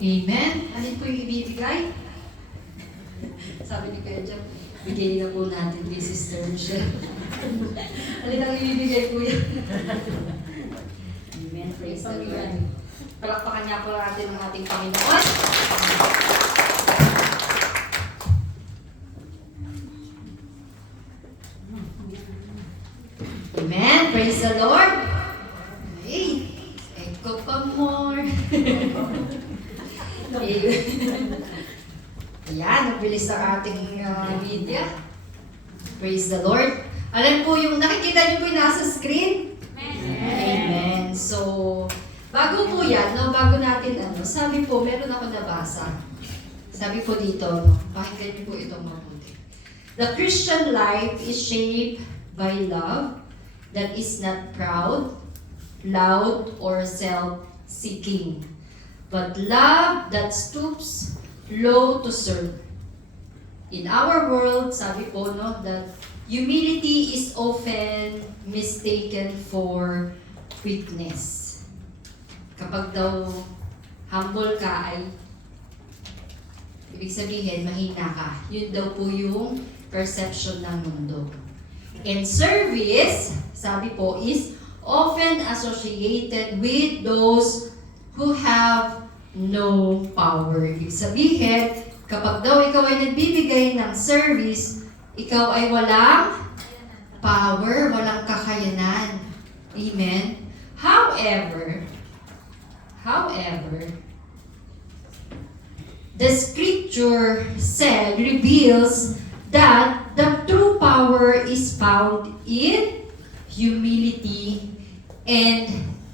Amen. Alin po yung ibibigay? Sabi ni Kuya Jeff, bigay na po natin kay Sister Michelle. Alin ang ibibigay po yan? Amen. Praise the Lord. Palakpakan niya po natin ang ating Panginoon. Amen. Praise the Lord. Hey, echo pa more. Ayan, nagbilis ang ating media. Praise the Lord. Alam po yung nakikita niyo po yung nasa screen? Amen. So, bago po yan, no, bago natin sabi po, meron ako nabasa. Sabi po dito, no, pakinggan niyo po itong mabuti. The Christian life is shaped by love that is not proud, loud, or self-seeking, but love that stoops low to serve. In our world, sabi po, no, that humility is often mistaken for weakness. Kapag daw humble ka ay ibig sabihin mahina ka. Yun daw po yung perception ng mundo. And service, sabi po, is often associated with those who have no power. Ibig sabihin, kapag daw ikaw ay nagbibigay ng service, ikaw ay walang power, walang kakayanan. Amen? However, the scripture reveals that the true power is found in humility, and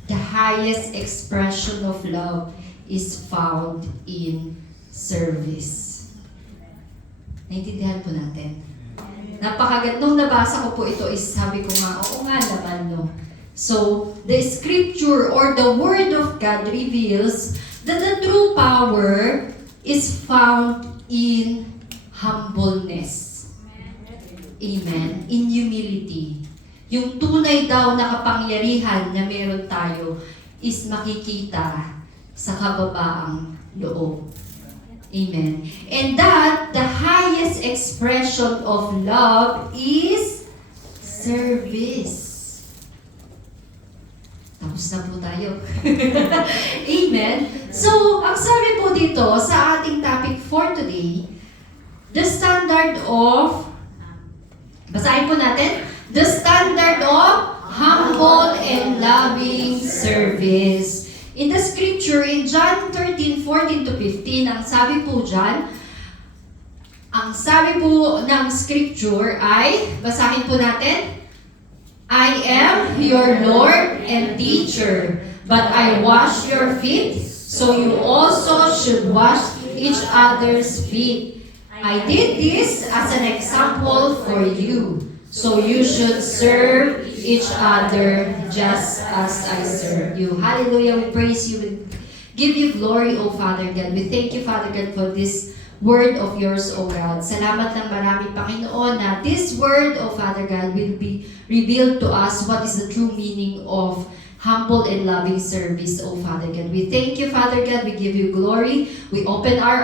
the highest expression of love is found in service. Naintindihan po natin? Napakaganda. Nung nabasa ko po ito, sabi ko nga, oo nga naman, no? So, the scripture or the word of God reveals that the true power is found in humbleness. Amen. In humility. Yung tunay daw na kapangyarihan na meron tayo is makikita sa kababaang loob. Amen. And that the highest expression of love is service. Tapos na po tayo. Amen. So, ang sabi po dito sa ating topic for today, the standard of, basahin po natin, the standard of humble and loving service. In the scripture, in John 13:14 to 15, ang sabi po dyan, ang sabi po ng scripture ay, basahin po natin, I am your Lord and teacher, but I wash your feet, so you also should wash each other's feet. I did this as an example for you, so you should serve each other just as I serve you. Hallelujah, we praise you. We give you glory, O Father God. We thank you, Father God, for this word of yours, O God. Salamat ng marami, Panginoon, na this word, O Father God, will be revealed to us what is the true meaning of humble and loving service, O Father God. We thank you, Father God. We give you glory. We open our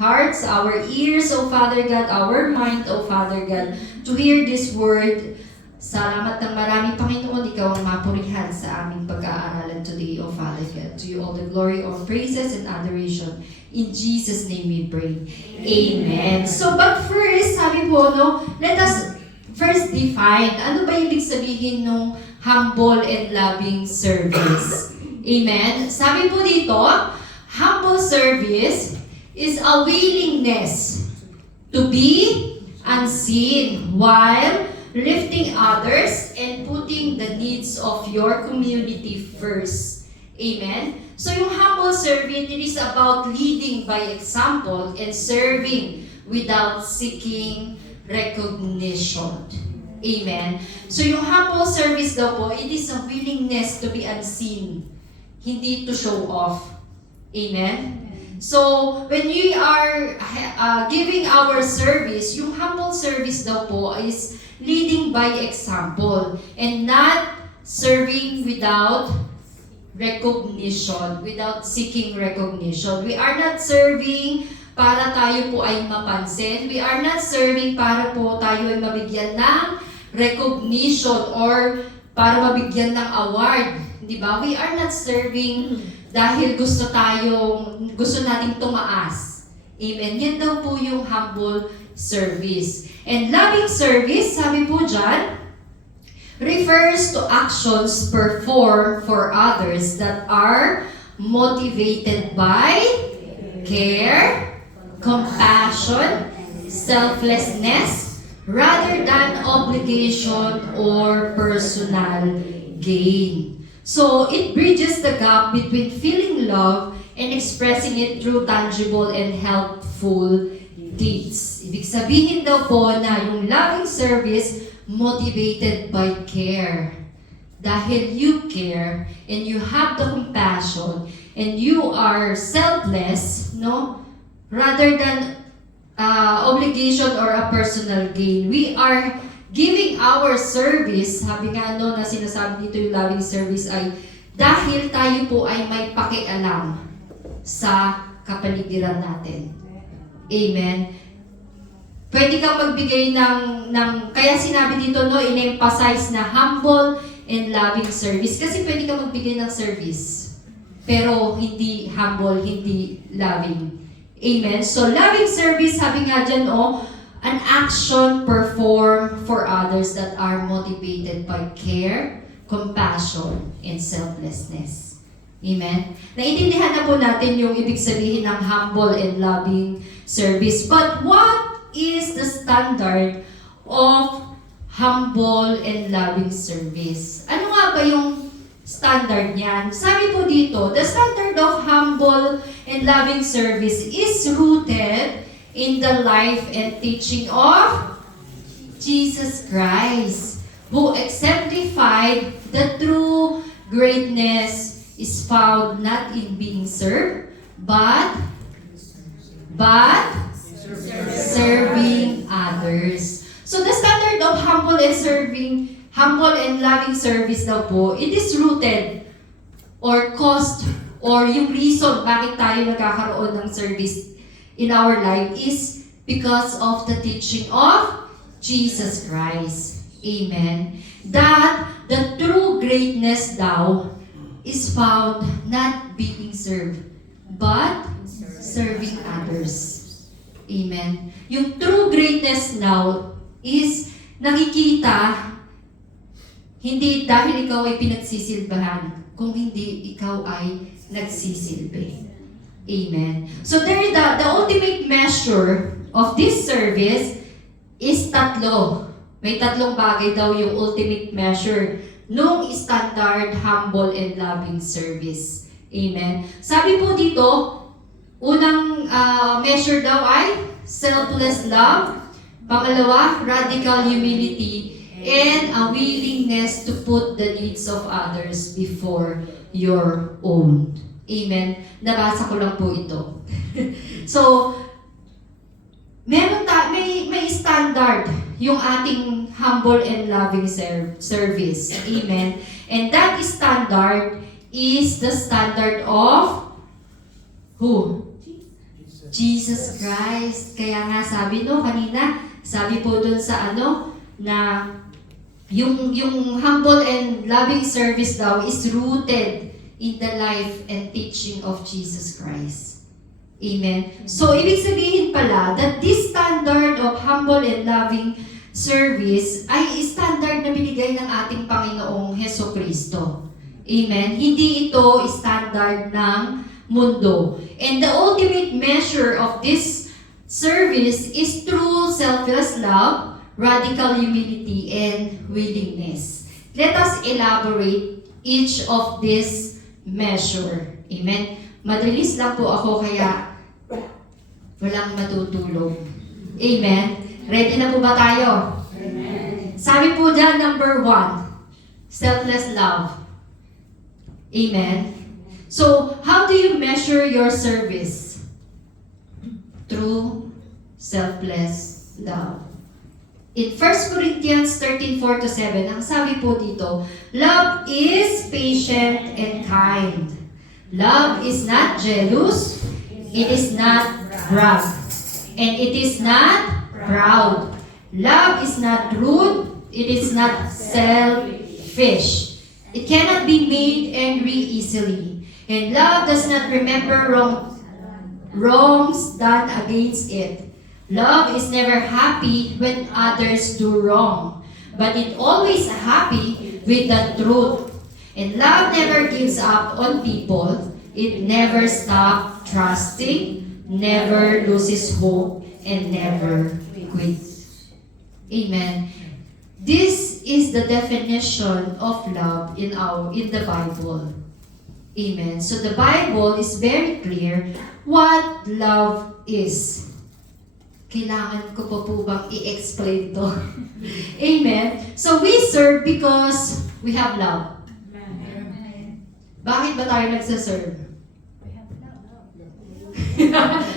hearts, our ears, O Father God, our mind, O Father God, to hear this word. Salamat ng marami, Panginoon. Ikaw ang mapurihan sa aming pag-aaralan today, O Father God. To you all the glory, all praises, and adoration. In Jesus' name we pray. Amen. So, but first, sabi po, no, let us first define, ano ba ibig sabihin ng humble and loving service? Amen. Sabi po dito, humble service is a willingness to be unseen while lifting others and putting the needs of your community first. Amen? So yung humble service, it is about leading by example and serving without seeking recognition. Amen? So yung humble service daw po, it is a willingness to be unseen, hindi to show off. Amen? So, when we are giving our service, yung humble service daw po is leading by example and not serving without recognition, without seeking recognition. We are not serving para tayo po ay mapansin. We are not serving para po tayo ay mabigyan ng recognition or para mabigyan ng award. Di ba? We are not serving dahil gusto nating tumaas. Amen. Yan daw po yung humble service. And loving service, sabi po dyan, refers to actions performed for others that are motivated by care, compassion, selflessness, rather than obligation or personal gain. So, it bridges the gap between feeling love and expressing it through tangible and helpful deeds. Ibig sabihin daw po na yung loving service motivated by care. Dahil you care and you have the compassion and you are selfless, no? Rather than obligation or a personal gain. We are giving our service, sabi nga na sinasabi dito yung loving service ay dahil tayo po ay may pakialam sa kapaligiran natin. Amen. Pwede kang magbigay ng kaya sinabi dito, no, in-emphasize na humble and loving service. Kasi pwede kang magbigay ng service, pero hindi humble, hindi loving. Amen. So, loving service, sabi nga dyan, an action performed for others that are motivated by care, compassion, and selflessness. Amen. Naintindihan na po natin yung ibig sabihin ng humble and loving service. But what is the standard of humble and loving service? Ano nga ba yung standard niyan? Sabi po dito, the standard of humble and loving service is rooted in the life and teaching of Jesus Christ, who exemplified the true greatness is found not in being served, but serving others. So the standard of humble and loving service daw po, it is rooted or caused or yung reason bakit tayo nagkakaroon ng service in our life is because of the teaching of Jesus Christ. Amen. That the true greatness daw is found not being served, but serving others. Amen. Yung true greatness now is nakikita hindi dahil ikaw ay pinagsisilbahan, kung hindi ikaw ay nagsisilbi. Amen. So there, the ultimate measure of this service is tatlo. May tatlong bagay daw yung ultimate measure nung standard, humble, and loving service. Amen. Sabi po dito, unang measure daw ay selfless love. Pangalawa, radical humility. And a willingness to put the needs of others before your own. Amen. Nabasa ko lang po ito. So, may standard yung ating humble and loving service. Amen. And that standard is the standard of who? Jesus Christ. Kaya nga sabi kanina, sabi po dun sa na yung humble and loving service daw is rooted in the life and teaching of Jesus Christ. Amen. So, ibig sabihin pala that this standard of humble and loving service ay standard na binigay ng ating Panginoong Hesukristo. Amen. Hindi ito standard ng mundo. And the ultimate measure of this service is true selfless love, radical humility, and willingness. Let us elaborate each of this measure. Amen. Madalis lang po ako kaya walang matutulog. Amen. Ready na po ba tayo? Amen. Sabi po dyan, number 1, selfless love. Amen. So, how do you measure your service? Through selfless love. In 1 Corinthians 13:4-7, ang sabi po dito, love is patient and kind. Love is not jealous. It is not brag. And it is not proud. Love is not rude. It is not selfish. It cannot be made angry easily. And love does not remember wrongs done against it. Love is never happy when others do wrong, but it always happy with the truth. And love never gives up on people. It never stops trusting, never loses hope, and never quits. Amen. This is the definition of love in the Bible. Amen. So the Bible is very clear what love is. Kailangan ko pa po bang i-explain to? Amen. So we serve because we have love. Bakit ba tayo nagsaserve?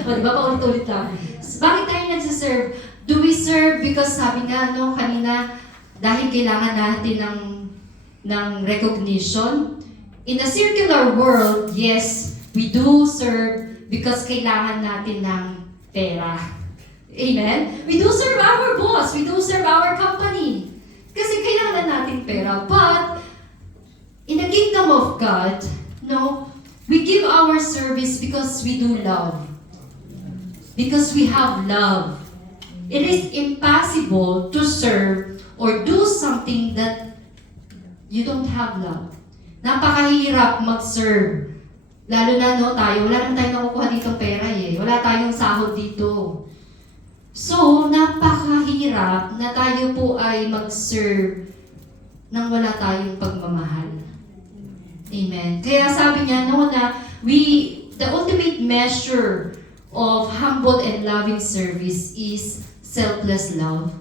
O diba, paulit-ulit lang. Bakit tayo nagsaserve? Do we serve because sabi nga kanina, dahil kailangan natin ng recognition? In a circular world, yes, we do serve because kailangan natin ng pera. Amen? We do serve our boss. We do serve our company. Kasi kailangan natin pera. But, in the kingdom of God, we give our service because we do love. Because we have love. It is impossible to serve or do something that you don't have love. Napakahirap mag-serve. Lalo na tayo, wala naman tayong nakukuha ditong pera Wala tayong sahod dito. So, napakahirap na tayo po ay mag-serve nang wala tayong pagmamahal. Amen. Kaya sabi niya na the ultimate measure of humble and loving service is selfless love.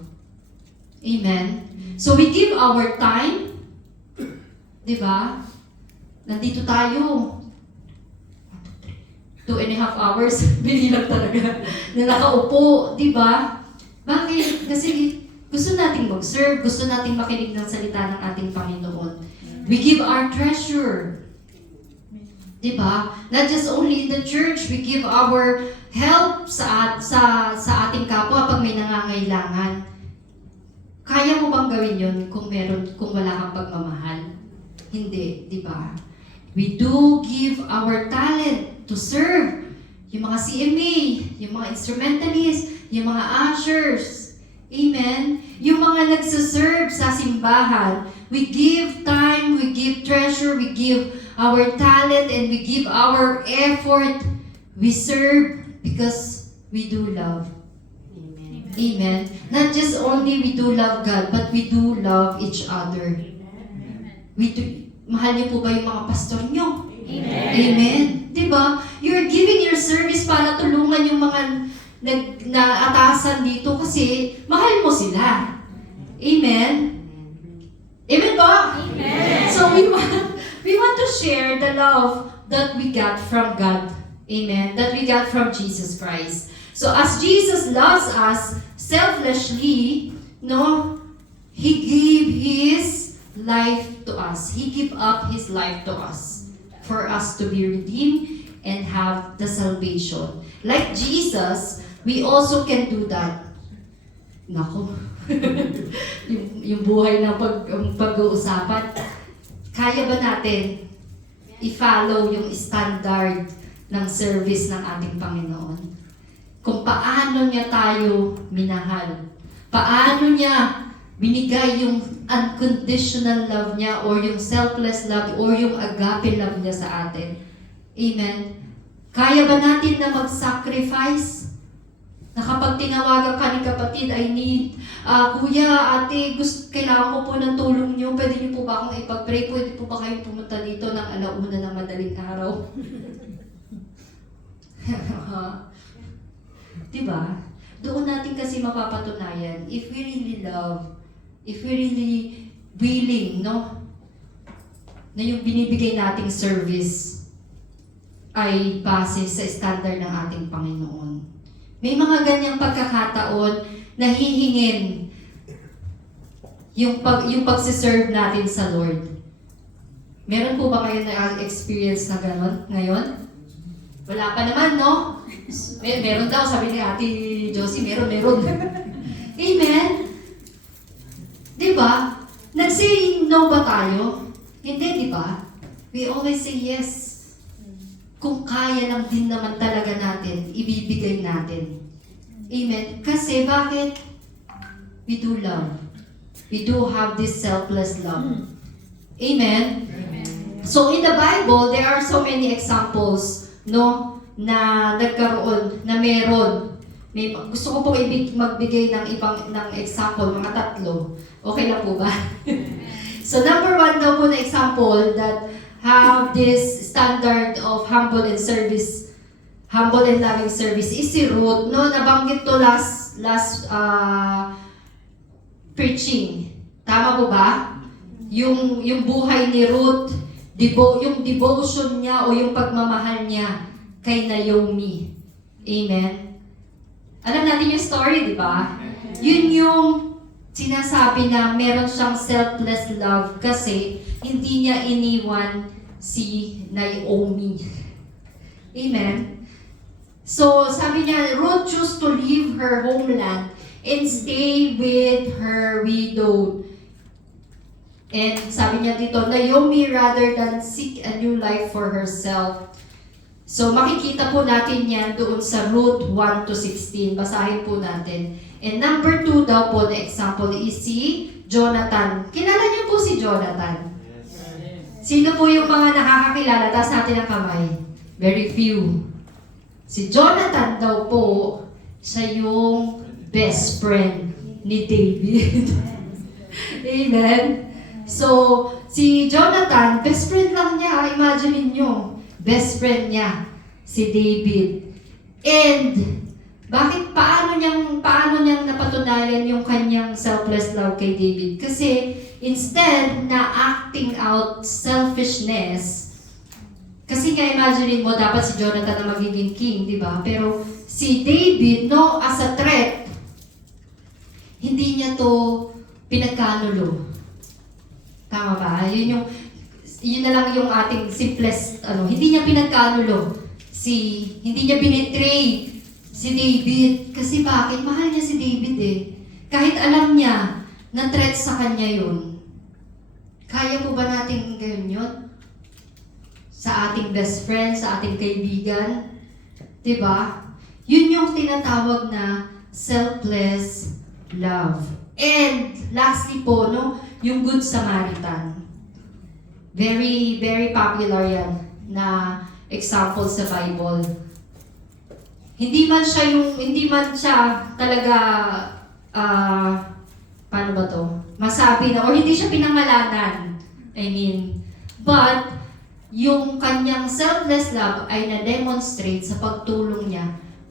Amen. So we give our time. Diba? Nandito tayo. 2.5 hours, binilang talaga, na nakaupo, di ba? Bakit? Kasi gusto nating mag-serve, gusto nating makinig ng salita ng ating Panginoon. We give our treasure. Di ba? Not just only in the church, we give our help sa ating kapwa pag may nangangailangan. Kaya mo bang gawin yun kung wala kang pagmamahal? Hindi, di ba? We do give our talent to serve. Yung mga CMA, yung mga instrumentalists, yung mga ushers. Amen? Yung mga nagsaserve sa simbahan. We give time, we give treasure, we give our talent, and we give our effort. We serve because we do love. Amen. Amen. Not just only we do love God, but we do love each other. Mahal niyo po ba yung mga pastor niyo? Amen. Amen. Diba? You're giving your service para tulungan yung mga naatasan dito kasi mahal mo sila. Amen? Amen ba? Amen. So we want to share the love that we got from God. Amen? That we got from Jesus Christ. So as Jesus loves us selflessly, He gave His life to us. He gave up His life to us for us to be redeemed and have the salvation. Like Jesus, we also can do that. Nako. yung buhay ng pag-uusapan. Kaya ba natin i-follow yung standard ng service ng ating Panginoon? Kung paano niya tayo minahal. Paano niya binigay yung unconditional love niya or yung selfless love or yung agape love niya sa atin. Amen? Kaya ba natin na mag-sacrifice? Na kapag tinawagan ka ni kapatid, I need, kuya, ate, kailangan ko po ng tulong niyo. Pwede niyo po ba akong ipag-pray? Pwede po ba kayong pumunta dito ng alauna ng madaling araw? Diba? Doon natin kasi mapapatunayan if we really love, if we really willing, na yung binibigay nating service ay base sa standard ng ating Panginoon. May mga ganyang pagkakataon na hihingin yung pagsiserve natin sa Lord. Meron po ba kayo na experience na gano'n ngayon? Wala pa naman, no? Meron daw, sabi ni Ate Josie, meron. Amen? Di ba? Nag-say no ba tayo? Hindi, di ba? We always say yes. Kung kaya lang din naman talaga natin, ibibigay natin. Amen? Kasi bakit? We do love. We do have this selfless love. Amen? So in the Bible, there are so many examples, no, na nagkaroon, na meron. Gusto ko pong magbigay ng example, mga 3. Okay na po ba? So number 1 daw po na example that have this standard of humble and loving service is si Ruth, no? Nabanggit to last preaching. Tama po ba? Yung buhay ni Ruth, yung devotion niya o yung pagmamahal niya kay Naomi. Amen? Alam natin yung story, di ba? Yun yung sinasabi na meron siyang selfless love kasi hindi niya iniwan si Naomi. Amen? So, sabi niya, Ruth chose to leave her homeland and stay with her widow. And sabi niya dito, Naomi rather than seek a new life for herself. So makikita po natin yan doon sa Ruth 1-16. Basahin po natin. And number 2 daw po na example is si Jonathan. Kilala niyo po si Jonathan? Sino po yung mga nakakakilala? Taas natin ang kamay. Very few. Si Jonathan daw po, siya yung best friend ni David. Amen? So, si Jonathan, best friend lang niya. Imagine niyo, best friend niya, si David. And, paano niyang napatunayan yung kanyang selfless love kay David? Kasi, instead na acting out selfishness, kasi nga imagine mo, dapat si Jonathan na magiging king, di ba? Pero, si David, no, as a threat, hindi niya to pinagkanulo. Tama ba? Yun na lang yung ating simplest, hindi niya pinagkanulo. Hindi niya binitray si David. Kasi bakit? Mahal niya si David eh. Kahit alam niya na threat sa kanya yun. Kaya po ba natin gawin yun? Sa ating best friend, sa ating kaibigan? Diba? Yun yung tinatawag na selfless love. And lastly po, no, yung Good Samaritan. Very, very popular yan na example sa Bible. Hindi man siya talaga, paano ba to? Masabi na, or hindi siya pinangalanan. But, yung kanyang selfless love ay na-demonstrate sa pagtulong niya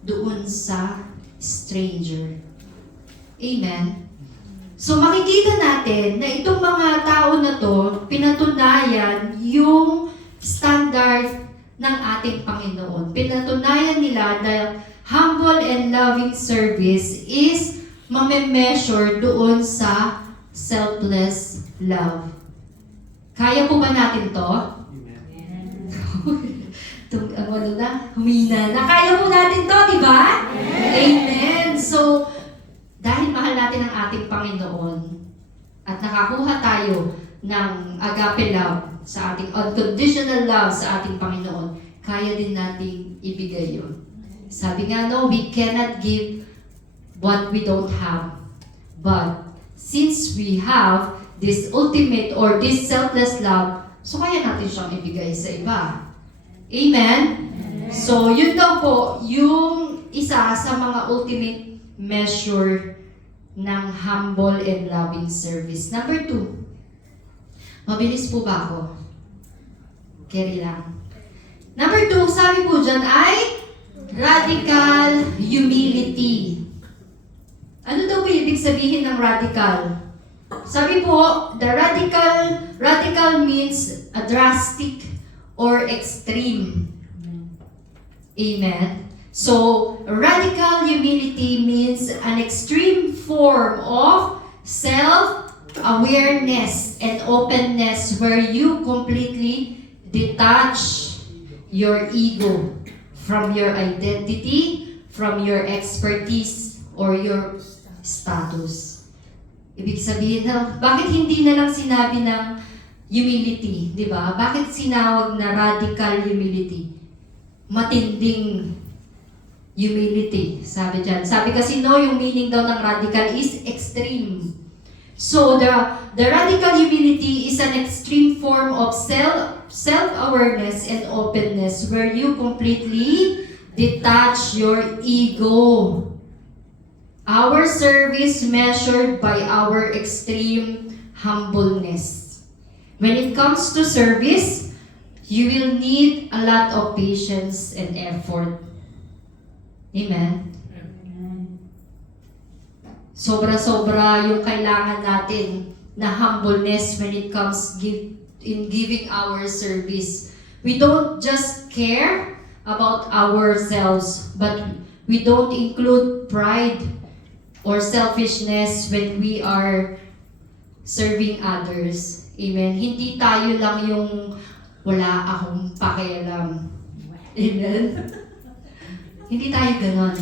doon sa stranger. Amen? So makikita natin na itong mga tao na to, pinatunayan yung standard ng ating Panginoon. Pinatunayan nila na humble and loving service is mame-measure doon sa selfless love. Kaya po ba natin to? Humina na. Kaya po natin to, di ba? Amen. So, dahil mahal natin ang ating Panginoon at nakakuha tayo ng agape love sa ating unconditional love sa ating Panginoon, kaya din nating ibigay yun. Sabi nga, no, we cannot give what we don't have. But since we have this ultimate or this selfless love, so kaya natin siyang ibigay sa iba. Amen? So, yun daw po, yung isa sa mga ultimate measure ng humble and loving service. Number 2. Mabilis po ba ako? Carry lang. Number 2, sabi po dyan ay radical humility. Ano daw po ibig sabihin ng radical? Sabi po, the radical means a drastic or extreme. Amen? So, radical humility means an extreme form of awareness and openness where you completely detach your ego from your identity, from your expertise, or your status. Ibig sabihin na, bakit hindi na lang sinabi ng humility, di ba? Bakit sinawag na radical humility? Matinding humility, sabi dyan. Sabi kasi yung meaning daw ng radical is extreme. So the radical humility is an extreme form of self-awareness and openness where you completely detach your ego. Our service measured by our extreme humbleness. When it comes to service, you will need a lot of patience and effort. Amen? Sobra-sobra yung kailangan natin na humbleness when it comes in giving our service. We don't just care about ourselves, but we don't include pride or selfishness when we are serving others. Amen? Hindi tayo lang yung wala akong pakialam. Amen? Hindi tayo ganon.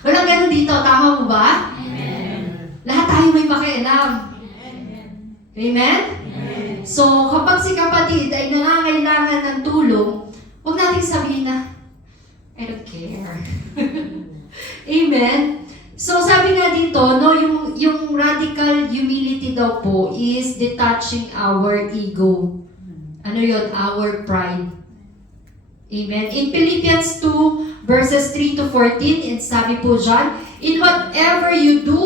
Walang ganon dito, tama mo ba? Amen. Lahat tayo may pakialam. Amen? Amen? So, kapag si kapatid ay nangangailangan ng tulong, huwag natin sabihin na, I don't care. Amen? So, sabi nga dito, yung radical humility daw po is detaching our ego. Ano yun? Our pride. Amen? In Philippians 2, verses 3 to 14, sabi po dyan, in whatever you do,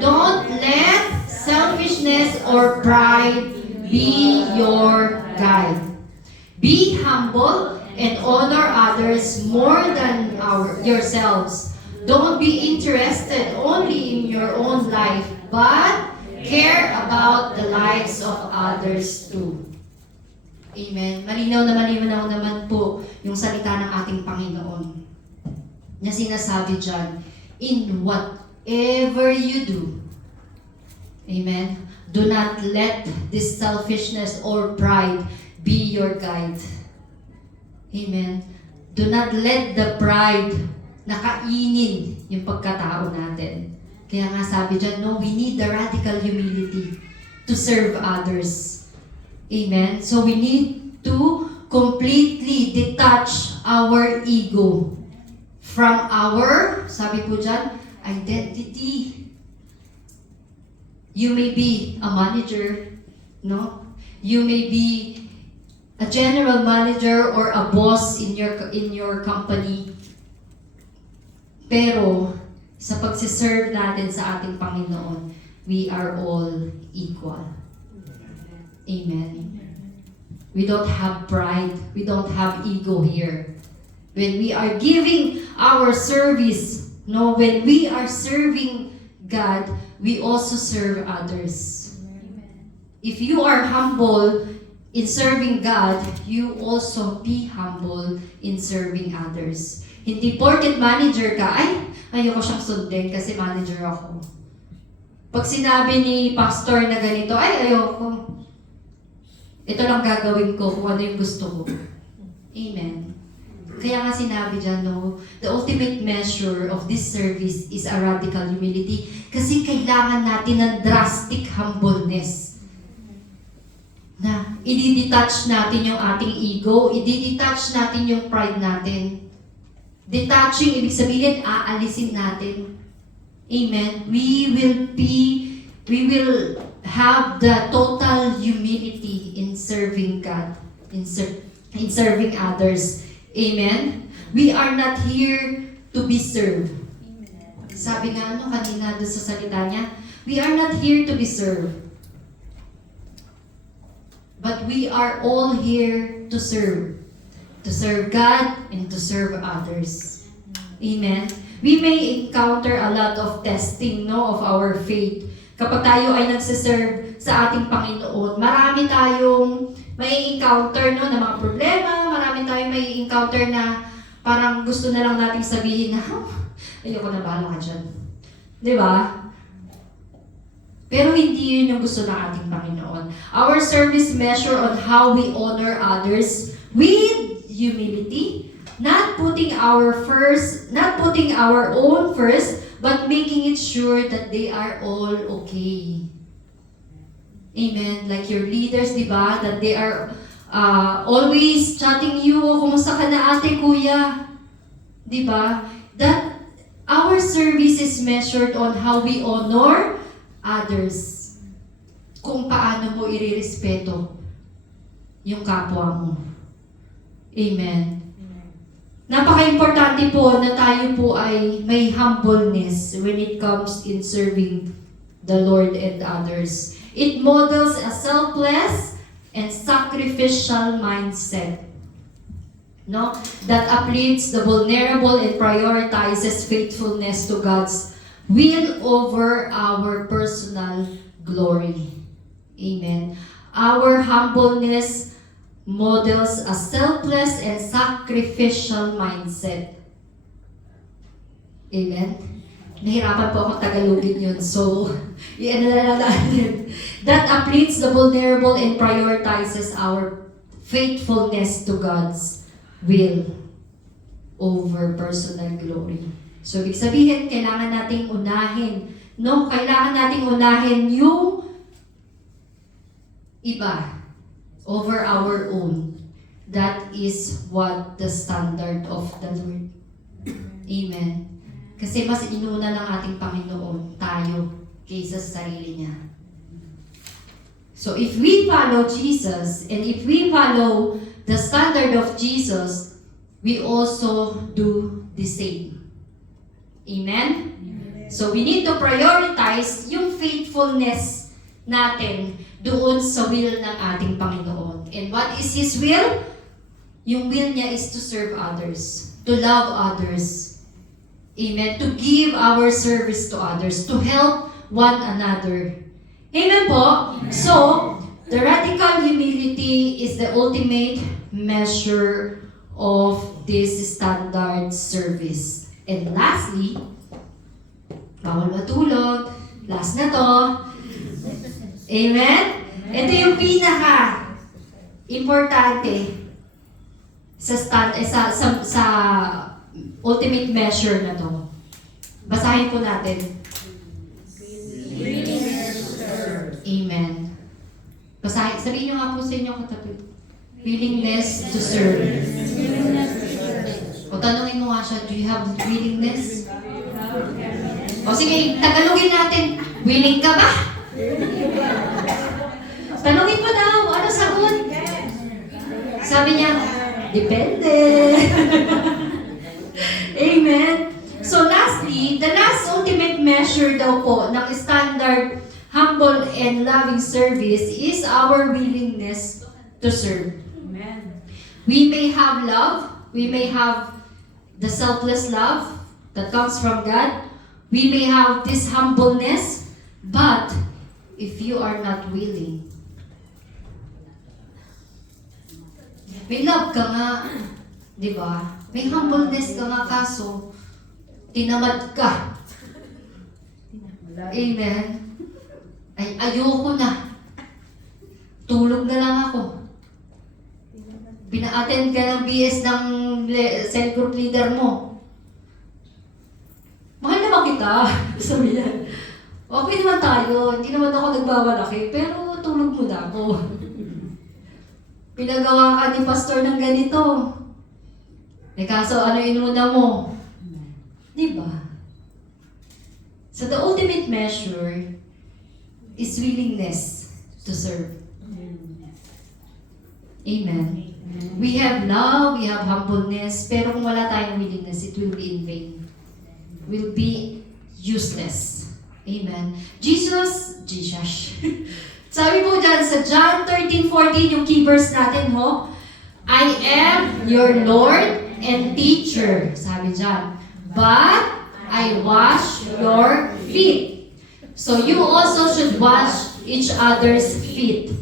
don't let selfishness or pride be your guide. Be humble and honor others more than yourselves. Don't be interested only in your own life, but care about the lives of others too. Amen. Malinaw naman po yung salita ng ating Panginoon. Na sinasabi dyan, in whatever you do, amen, do not let this selfishness or pride be your guide. Amen. Do not let the pride nakainin yung pagkatao natin. Kaya nga sabi dyan, no, we need the radical humility to serve others. Amen? So we need to completely detach our ego from our, sabi po dyan, identity. You may be a manager, no? You may be a general manager or a boss in your company. Pero, sa pagsiserve natin sa ating Panginoon, we are all equal. Amen. We don't have pride. We don't have ego here. When we are giving our service, no, when we are serving God, we also serve others. If you are humble in serving God, you also be humble in serving others. Hindi porket manager ka, ay, ayoko siyang sundin kasi manager ako. Pag sinabi ni pastor na ganito, ay, ayoko. Ito lang gagawin ko kung ano yung gusto ko. Amen. Kaya nga sinabi dyan, no, the ultimate measure of this service is a radical humility kasi kailangan natin ng drastic humbleness. Na, i-detach natin yung ating ego, i-detach natin yung pride natin. Detaching, ibig sabihin, aalisin natin. Amen. We will have the total humility in serving God, in serving others. Amen. We are not here to be served. Sabi nga kanina doon sa salita niya, we are not here to be served. But we are all here to serve. To serve God and to serve others. Amen. We may encounter a lot of testing, no, of our faith. Kapag tayo ay nagsiserve sa ating Panginoon, marami tayong may encounter, no, na mga problema, marami tayong may encounter na parang gusto na lang nating sabihin na, ayoko na, bahala ka dyan. Di ba? Pero hindi yun yung gusto ng ating Panginoon. Our service measure on how we honor others with humility, not putting our own first, but making it sure that they are all okay. Amen. Like your leaders, di ba? That they are always chatting you, kumusta ka na ate, kuya? Di ba? That our service is measured on how we honor others. Kung paano mo irerespeto yung kapwa mo. Amen. Napaka-importante po na tayo po ay may humbleness when it comes in serving the Lord and others. It models a selfless and sacrificial mindset, no? That uplifts the vulnerable and prioritizes faithfulness to God's will over our personal glory. Amen. Our humbleness models a selfless and sacrificial mindset. Amen? Nahirapan po akong Tagalogin yun. So, i-ano na lang natin. That uplifts the vulnerable and prioritizes our faithfulness to God's will over personal glory. So, ibig sabihin, kailangan nating unahin. No? Kailangan nating unahin yung iba over our own. That is what the standard of the Lord. Amen. Kasi mas inuna ng ating Panginoon tayo kaysa sa sarili niya. So if we follow Jesus and if we follow the standard of Jesus, we also do the same. Amen? So we need to prioritize yung faithfulness natin doon sa will ng ating Panginoon. And what is His will? Yung will niya is to serve others, to love others. Amen. To give our service to others, to help one another. Amen po? So, the radical humility is the ultimate measure of this standard service. And lastly, bawal matulog. Last na to. Amen? Ito yung pinaka-importante sa ultimate measure na to. Basahin po natin. Amen. Basahin. Sabihin nyo nga po sa inyo katabi. Willingness to serve. O tanungin mo nga siya, do you have willingness? O sige, tagalogin natin. Willing ka ba? Tanungin mo daw, ano sagot? Sabi niya, depende. Amen. So lastly, the last ultimate measure daw po ng standard, humble and loving service is our willingness to serve. Amen. We may have love, we may have the selfless love that comes from God, we may have this humbleness, but if you are not willing, may love ka nga, di ba? May humbleness ka nga, kaso tinamad ka. Amen. Ay, ayoko na. Tulog na lang ako. Pina-attend ka ng BS ng cell group leader mo. Mahal naman kita. Sabi niya. Okay naman tayo. Hindi naman ako nagbabalaki. Pero tulog mo na ako. Pinagawa ka ni pastor ng ganito. Eh kaso ano inuna mo? Diba? So the ultimate measure is willingness to serve. Amen. We have love, we have humbleness, pero kung wala tayong willingness, it will be in vain. Will be useless. Amen. Jesus. Sabi po dyan sa John 13:14, yung key verse natin, ho? I am your Lord and teacher. Sabi dyan. But I wash your feet. So you also should wash each other's feet.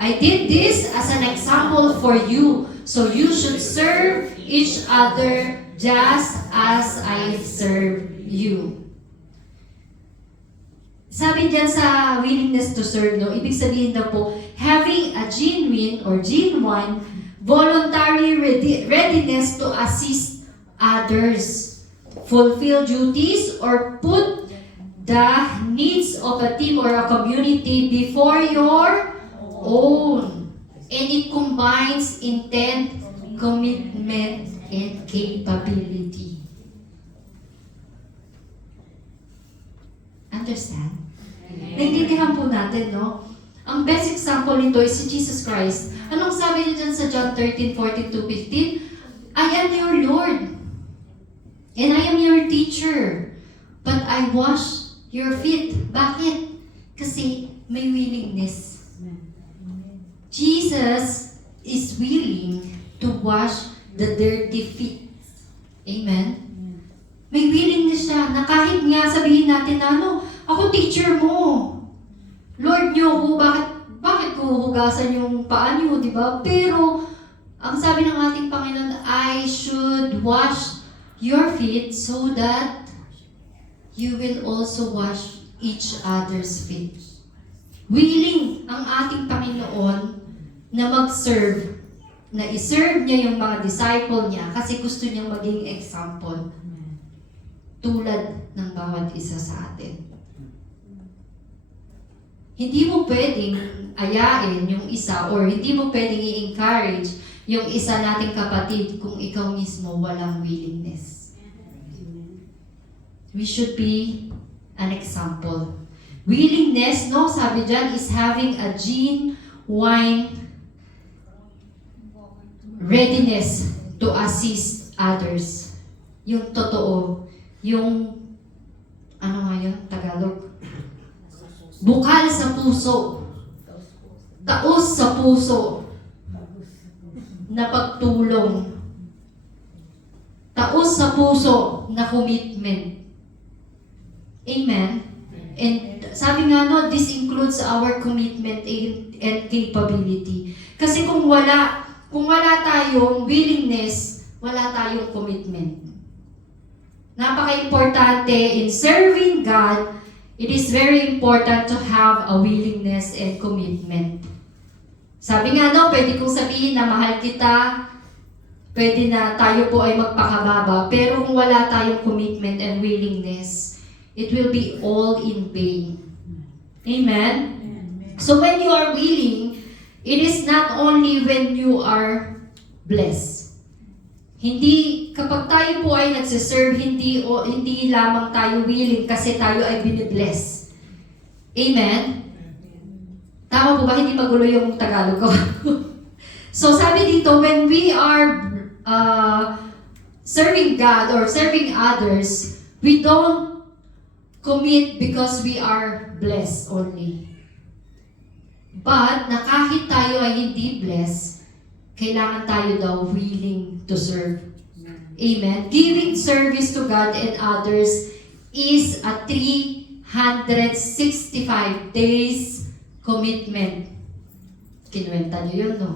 I did this as an example for you. So you should serve each other just as I serve you. Sabi diyan sa willingness to serve, no, ibig sabihin daw po, having a genuine or genuine voluntary readiness to assist others, fulfill duties, or put the needs of a team or a community before your own. And it combines intent, commitment, and capability. Understand? Naintindihan po natin, no? Ang best example nito is si Jesus Christ. Anong sabi niya dyan sa John 13:14-15? I am your Lord, and I am your teacher, but I wash your feet. Bakit? Kasi may willingness. Jesus is willing to wash the dirty feet. Amen? May willingness siya na kahit nga sabihin natin na ako teacher mo. Lord niyo ako, bakit ko hugasan yung paa niyo, di ba? Pero, ang sabi ng ating Panginoon, I should wash your feet so that you will also wash each other's feet. Willing ang ating Panginoon na mag-serve, na iserve niya yung mga disciple niya kasi gusto niyang maging example. Tulad ng bawat isa sa atin. Hindi mo pwedeng ayain yung isa or hindi mo pwedeng i-encourage yung isa nating kapatid kung ikaw mismo walang willingness. We should be an example. Willingness, no, sabi dyan, is having a genuine readiness to assist others. Yung totoo, yung ano nga yun, Tagalog? Bukal sa puso. Taos sa puso. Na pagtulong. Taos sa puso na commitment. Amen? And sabi nga this includes our commitment and capability. Kasi kung wala tayong willingness, wala tayong commitment. Napaka-importante in serving God. It is very important to have a willingness and commitment. Sabi nga pwede kong sabihin na mahal kita, pwede na tayo po ay magpakababa, pero kung wala tayong commitment and willingness, it will be all in vain. Amen? So when you are willing, it is not only when you are blessed. Hindi, kapag tayo po ay nagsiserve, hindi lamang tayo willing kasi tayo ay binibless. Amen? Tama po ba? Hindi magulo yung Tagalog ko. So sabi dito, when we are serving God or serving others, we don't commit because we are blessed only. But na kahit tayo ay hindi blessed, kailangan tayo daw willing to serve. Amen. Giving service to God and others is a 365 days commitment. Kinuwenta niyo yun, no?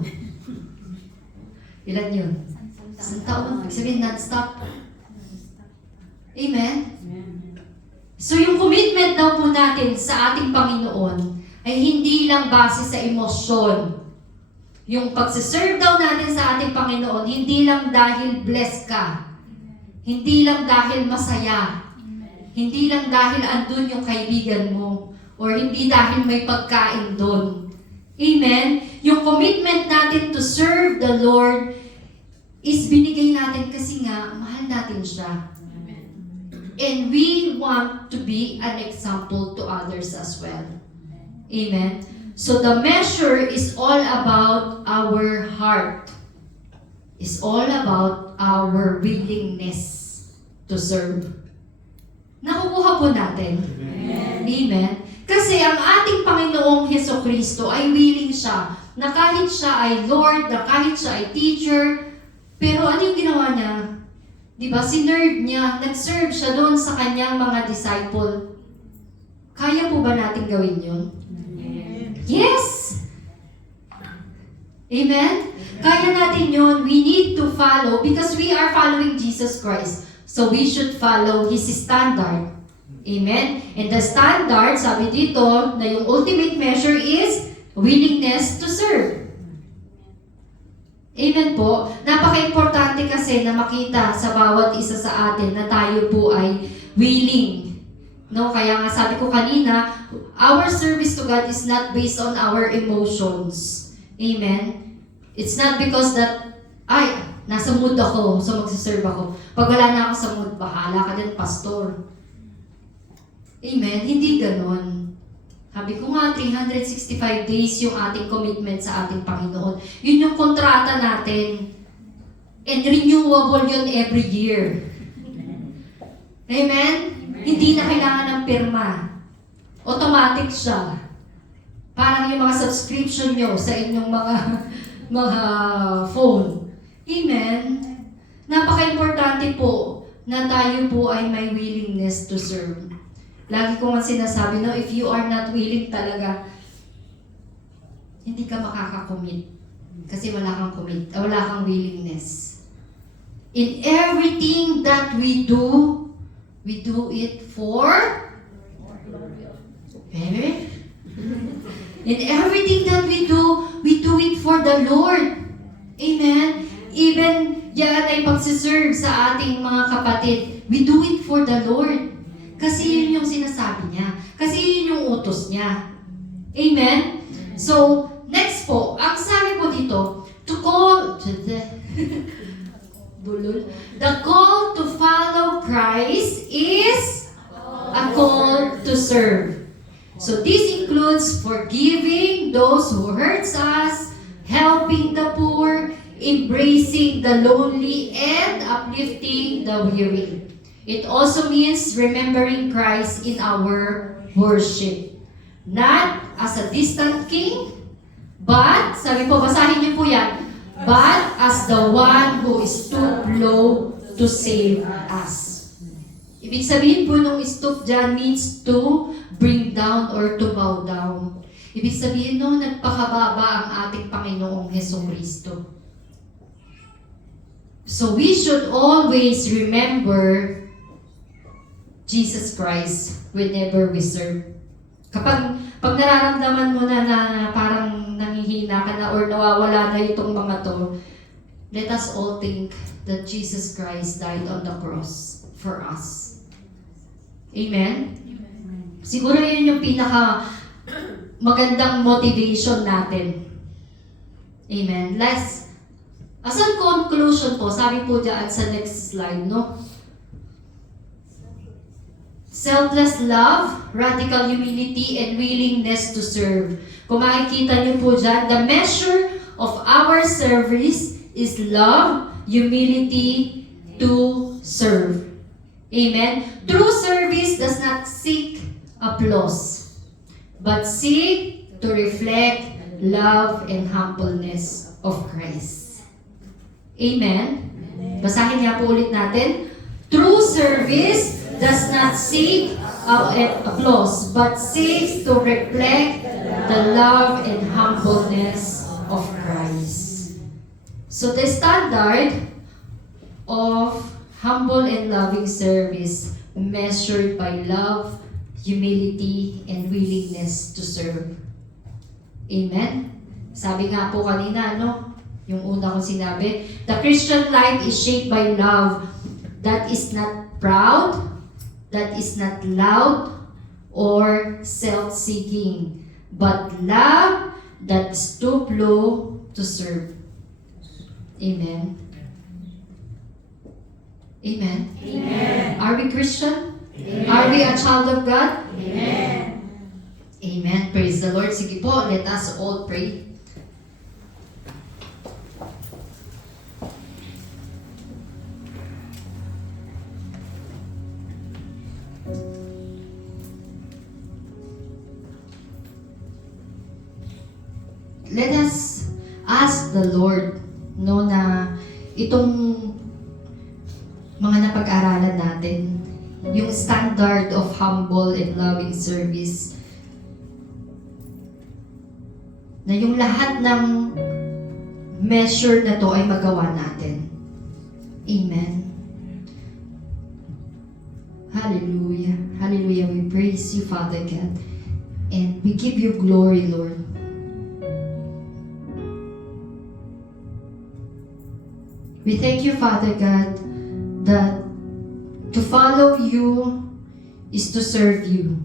Ilan yun? Isang taon. Sabihin, non-stop. Amen? So yung commitment daw po natin sa ating Panginoon ay hindi lang base sa emosyon. Yung pagsiserve daw natin sa ating Panginoon, hindi lang dahil blessed ka. Hindi lang dahil masaya. Hindi lang dahil andun yung kaibigan mo. Or hindi dahil may pagkain doon. Amen? Yung commitment natin to serve the Lord is binigay natin kasi nga, mahal natin siya. And we want to be an example to others as well. Amen? So the measure is all about our heart. It's all about our willingness to serve. Nakukuha po natin. Amen. Amen. Kasi ang ating Panginoong Hesukristo ay willing siya na kahit siya ay Lord, na kahit siya ay teacher, pero ano yung ginawa niya? Diba? Sinerve niya, nag-serve siya doon sa kanyang mga disciple. Kaya po ba natin gawin yun? Yes! Amen? Kaya natin yun. We need to follow because we are following Jesus Christ. So we should follow His standard. Amen? And the standard, sabi dito, na yung ultimate measure is willingness to serve. Amen po. Napaka-importante kasi na makita sa bawat isa sa atin na tayo po ay willing. No, kaya nga sabi ko kanina, our service to God is not based on our emotions. Amen? It's not because that, nasa mood ako, so magsiserve ako. Pag wala na ako sa mood, bahala ka din, pastor. Amen? Hindi ganon. Sabi ko nga, 365 days yung ating commitment sa ating Panginoon. Yun yung kontrata natin. And renewable yun every year. Amen? Hindi na kailangan ng pirma. Automatic siya. Parang yung mga subscription nyo sa inyong mga phone. Amen? Napaka-importante po na tayo po ay may willingness to serve. Lagi ko nga sinasabi, no, if you are not willing talaga, hindi ka makakakommit. Kasi wala kang willingness. In everything that we do it for? Amen? In everything that we do it for the Lord. Amen? Even yan ay pagsiserve sa ating mga kapatid, we do it for the Lord. Kasi yun yung sinasabi niya. Kasi yun yung utos niya. Amen? So, next po, ang sabi po dito, the call to follow Christ is a call to serve. So this includes forgiving those who hurts us, helping the poor, embracing the lonely, and uplifting the weary. It also means remembering Christ in our worship. Not as a distant king, but, sabi po, basahin niyo po yan, but as the one who stooped low to save us. Ibig sabihin po nung stoop dyan means to bring down or to bow down. Ibig sabihin nung nagpakababa ang ating Panginoong Hesukristo. So we should always remember Jesus Christ whenever we serve. Pag nararamdaman mo na parang nanghihina ka na or nawawala na itong mga to, let us all think that Jesus Christ died on the cross for us. Amen? Siguro yun yung pinaka magandang motivation natin. Amen? As a conclusion po, sabi po dyan sa next slide, no? Selfless love, radical humility, and willingness to serve. Kung makikita niyo po dyan, the measure of our service is love, humility, to serve. Amen? True service does not seek applause, but seek to reflect love and humbleness of Christ. Amen? Basahin niya po ulit natin. True service does not seek applause, but seeks to reflect the love and humbleness of Christ. So the standard of humble and loving service measured by love, humility, and willingness to serve. Amen? Sabi nga po kanina, no? Yung una kong sinabi, the Christian life is shaped by love that is not proud, that is not loud, or self-seeking, but love that stoop low to serve. Amen? Amen? Amen. Are we Christian? Amen. Are we a child of God? Amen. Amen. Praise the Lord. Sige po, let us all pray. Let us ask the Lord, no, na itong mga napag-aralan natin, yung standard of humble and loving service, na yung lahat ng measure na to ay magawa natin. Amen. Hallelujah. Hallelujah. We praise you, Father God. And we give you glory, Lord. We thank you, Father God, that to follow you is to serve you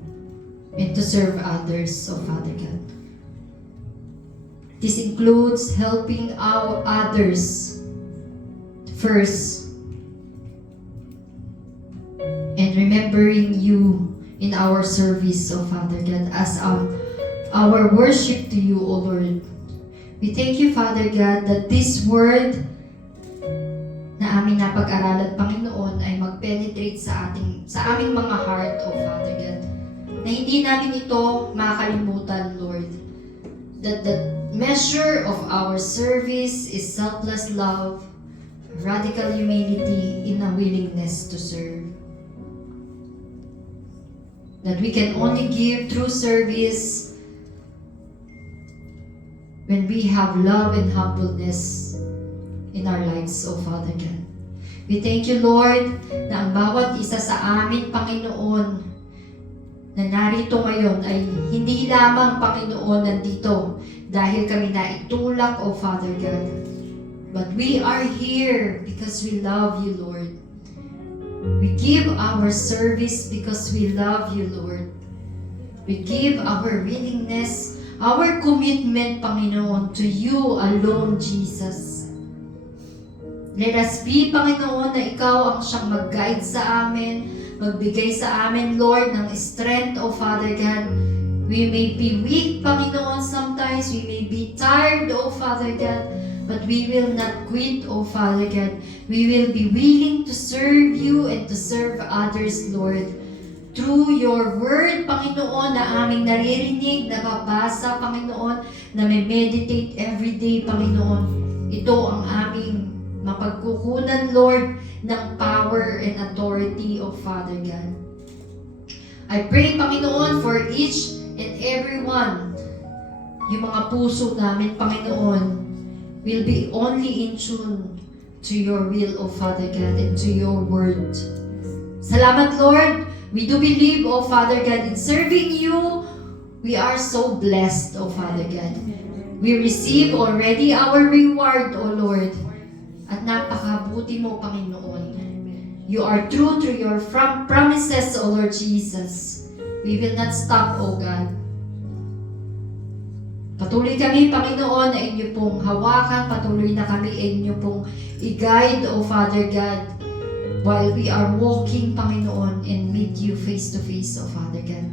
and to serve others, oh Father God. This includes helping our others first and remembering you in our service, oh Father God, as our worship to you, O Lord. We thank you, Father God, that this word na aming napag-aralan, Panginoon, ay mag-penetrate sa aming mga heart, O Father God. Na hindi namin ito makakalimutan, Lord. That the measure of our service is selfless love, radical humility, in a willingness to serve. That we can only give true service when we have love and humbleness in our lives, O Father God. We thank you, Lord, na ang bawat isa sa amin, Panginoon, na narito ngayon ay hindi lamang, Panginoon, nandito dahil kami naitulak, O Father God. But we are here because we love you, Lord. We give our service because we love you, Lord. We give our willingness, our commitment, Panginoon, to you alone, Jesus. Let us be, Panginoon, na ikaw ang siyang mag-guide sa amin, magbigay sa amin, Lord, ng strength, O Father God. We may be weak, Panginoon, sometimes. We may be tired, O Father God. But we will not quit, O Father God. We will be willing to serve you and to serve others, Lord. Through your word, Panginoon, na aming naririnig, nababasa, Panginoon, na may meditate every day, Panginoon. Ito ang aming mapagkukunan, Lord, ng power and authority of Father God. I pray, Panginoon, for each and every one, yung mga puso namin, Panginoon, will be only in tune to your will, O Father God, and to your word. Salamat, Lord. We do believe, O Father God, in serving you, we are so blessed, O Father God. We receive already our reward, O Lord. At napakabuti mo, Panginoon. You are true to your promises, O Lord Jesus. We will not stop, O God. Patuloy kami, Panginoon, na inyo pong hawakan. Patuloy na kami inyo pong i-guide, O Father God, while we are walking, Panginoon, and meet you face to face, O Father God.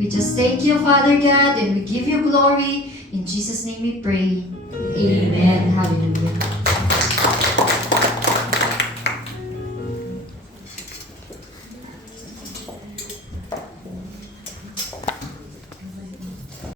We just thank you, Father God, and we give you glory. In Jesus' name we pray. Amen. Hallelujah.